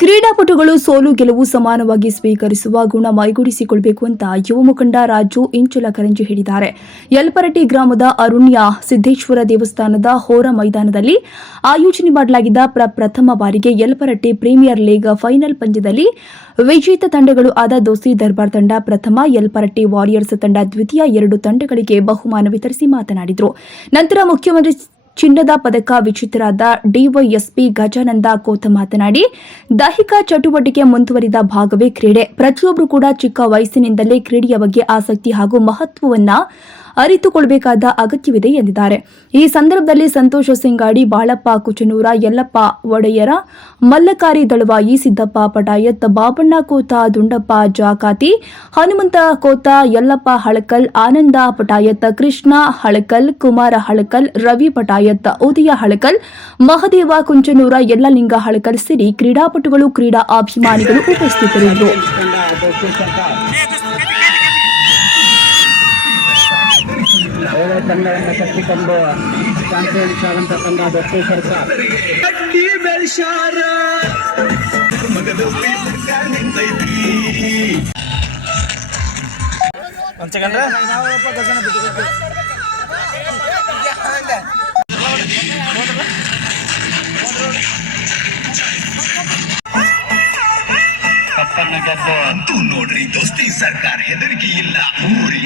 ಕ್ರೀಡಾಪಟುಗಳು ಸೋಲು ಗೆಲುವು ಸಮಾನವಾಗಿ ಸ್ವೀಕರಿಸುವ ಗುಣ ಮೈಗೂಡಿಸಿಕೊಳ್ಬೇಕು ಅಂತ ಯುವ ಮುಖಂಡ ರಾಜು ಇಂಚುಲಕರಂಜಿ ಹೇಳಿದ್ದಾರೆ. ಯಲ್ಪರಟಿ ಗ್ರಾಮದ ಅರುಣ್ಯ ಸಿದ್ದೇಶ್ವರ ದೇವಸ್ಥಾನದ ಹೋರ ಮೈದಾನದಲ್ಲಿ ಆಯೋಜನೆ ಮಾಡಲಾಗಿದ್ದ ಪ್ರಪ್ರಥಮ ಬಾರಿಗೆ ಯಲ್ಪರಟ್ಟಿ ಪ್ರೀಮಿಯರ್ ಲೀಗ್ ಫೈನಲ್ ಪಂದ್ಯದಲ್ಲಿ ವಿಜೇತ ತಂಡಗಳು ಆದ ದೋಸ್ತಿ ದರ್ಬಾರ್ ತಂಡ ಪ್ರಥಮ ಯಲ್ಪರಟ್ಟಿ ವಾರಿಯರ್ಸ್ ತಂಡ ದ್ವಿತೀಯ ಎರಡು ತಂಡಗಳಿಗೆ ಬಹುಮಾನ ವಿತರಿಸಿ ಮಾತನಾಡಿದರು. ನಂತರ ಮುಖ್ಯಮಂತ್ರಿ ಚಿನ್ನದ ಪದಕ ವಿಚಿತರಾದ ಡಿವೈಎಸ್ಪಿ ಗಜಾನಂದ ಕೋತ ಮಾತನಾಡಿ, ದೈಹಿಕ ಚಟುವಟಿಕೆ ಮುಂದುವರಿದ ಭಾಗವೇ ಕ್ರೀಡೆ. ಪ್ರತಿಯೊಬ್ಬರು ಕೂಡ ಚಿಕ್ಕ ವಯಸ್ಸಿನಿಂದಲೇ ಕ್ರೀಡೆಯ ಬಗ್ಗೆ ಆಸಕ್ತಿ ಹಾಗೂ ಮಹತ್ವವನ್ನ ಅರಿತುಕೊಳ್ಬೇಕಾದ ಅಗತ್ಯವಿದೆ ಎಂದಿದ್ದಾರೆ. ಈ ಸಂದರ್ಭದಲ್ಲಿ ಸಂತೋಷ ಸಿಂಗಾಡಿ, ಬಾಳಪ್ಪ ಕುಚನೂರ, ಯಲ್ಲಪ್ಪ ಒಡೆಯರ, ಮಲ್ಲಕಾರಿ ದಳವಾಯಿ ಸಿದ್ದಪ್ಪ ಪಟಾಯತ್, ಬಾಬಣ್ಣ ಕೋತ ದುಂಡಪ್ಪ ಜಾಕಾತಿ, ಹನುಮಂತ ಕೋತ ಯಲ್ಲಪ್ಪ ಹಳಕಲ್, ಆನಂದ ಪಟಾಯತ್, ಕೃಷ್ಣ ಹಳಕಲ್, ಕುಮಾರ ಹಳಕಲ್, ರವಿ ಪಟಾಯತ್, ಉದಯ ಹಳಕಲ್, ಮಹದೇವ ಕುಂಚನೂರ, ಯಲ್ಲಲಿಂಗ ಹಳಕಲ್ ಸೇರಿ ಕ್ರೀಡಾಪಟುಗಳು, ಕ್ರೀಡಾ ಅಭಿಮಾನಿಗಳು ಉಪಸ್ಥಿತರಿದ್ದರು. ತಂಡ ದೋಸ್ತಿ ಸರ್ಕಾರ ಒಳ್ಳೆ ತಂಡವನ್ನು ಕಟ್ಟಿಕೊಂಡು ಚಾಂಪಿಯನ್ಸ್ ಆದಂತ ತಂಡ ದೋಸ್ತಿ ಸರ್ಕಾರ ಒಂದ್ ಸೆಕೆಂಡ್ ತಪ್ಪನ್ನು ಗೆದ್ದು ಅಂತೂ ನೋಡ್ರಿ ದೋಸ್ತಿ ಸರ್ಕಾರ ಹೆದರಿಕೆ ಇಲ್ಲ ಊರಿಗೆ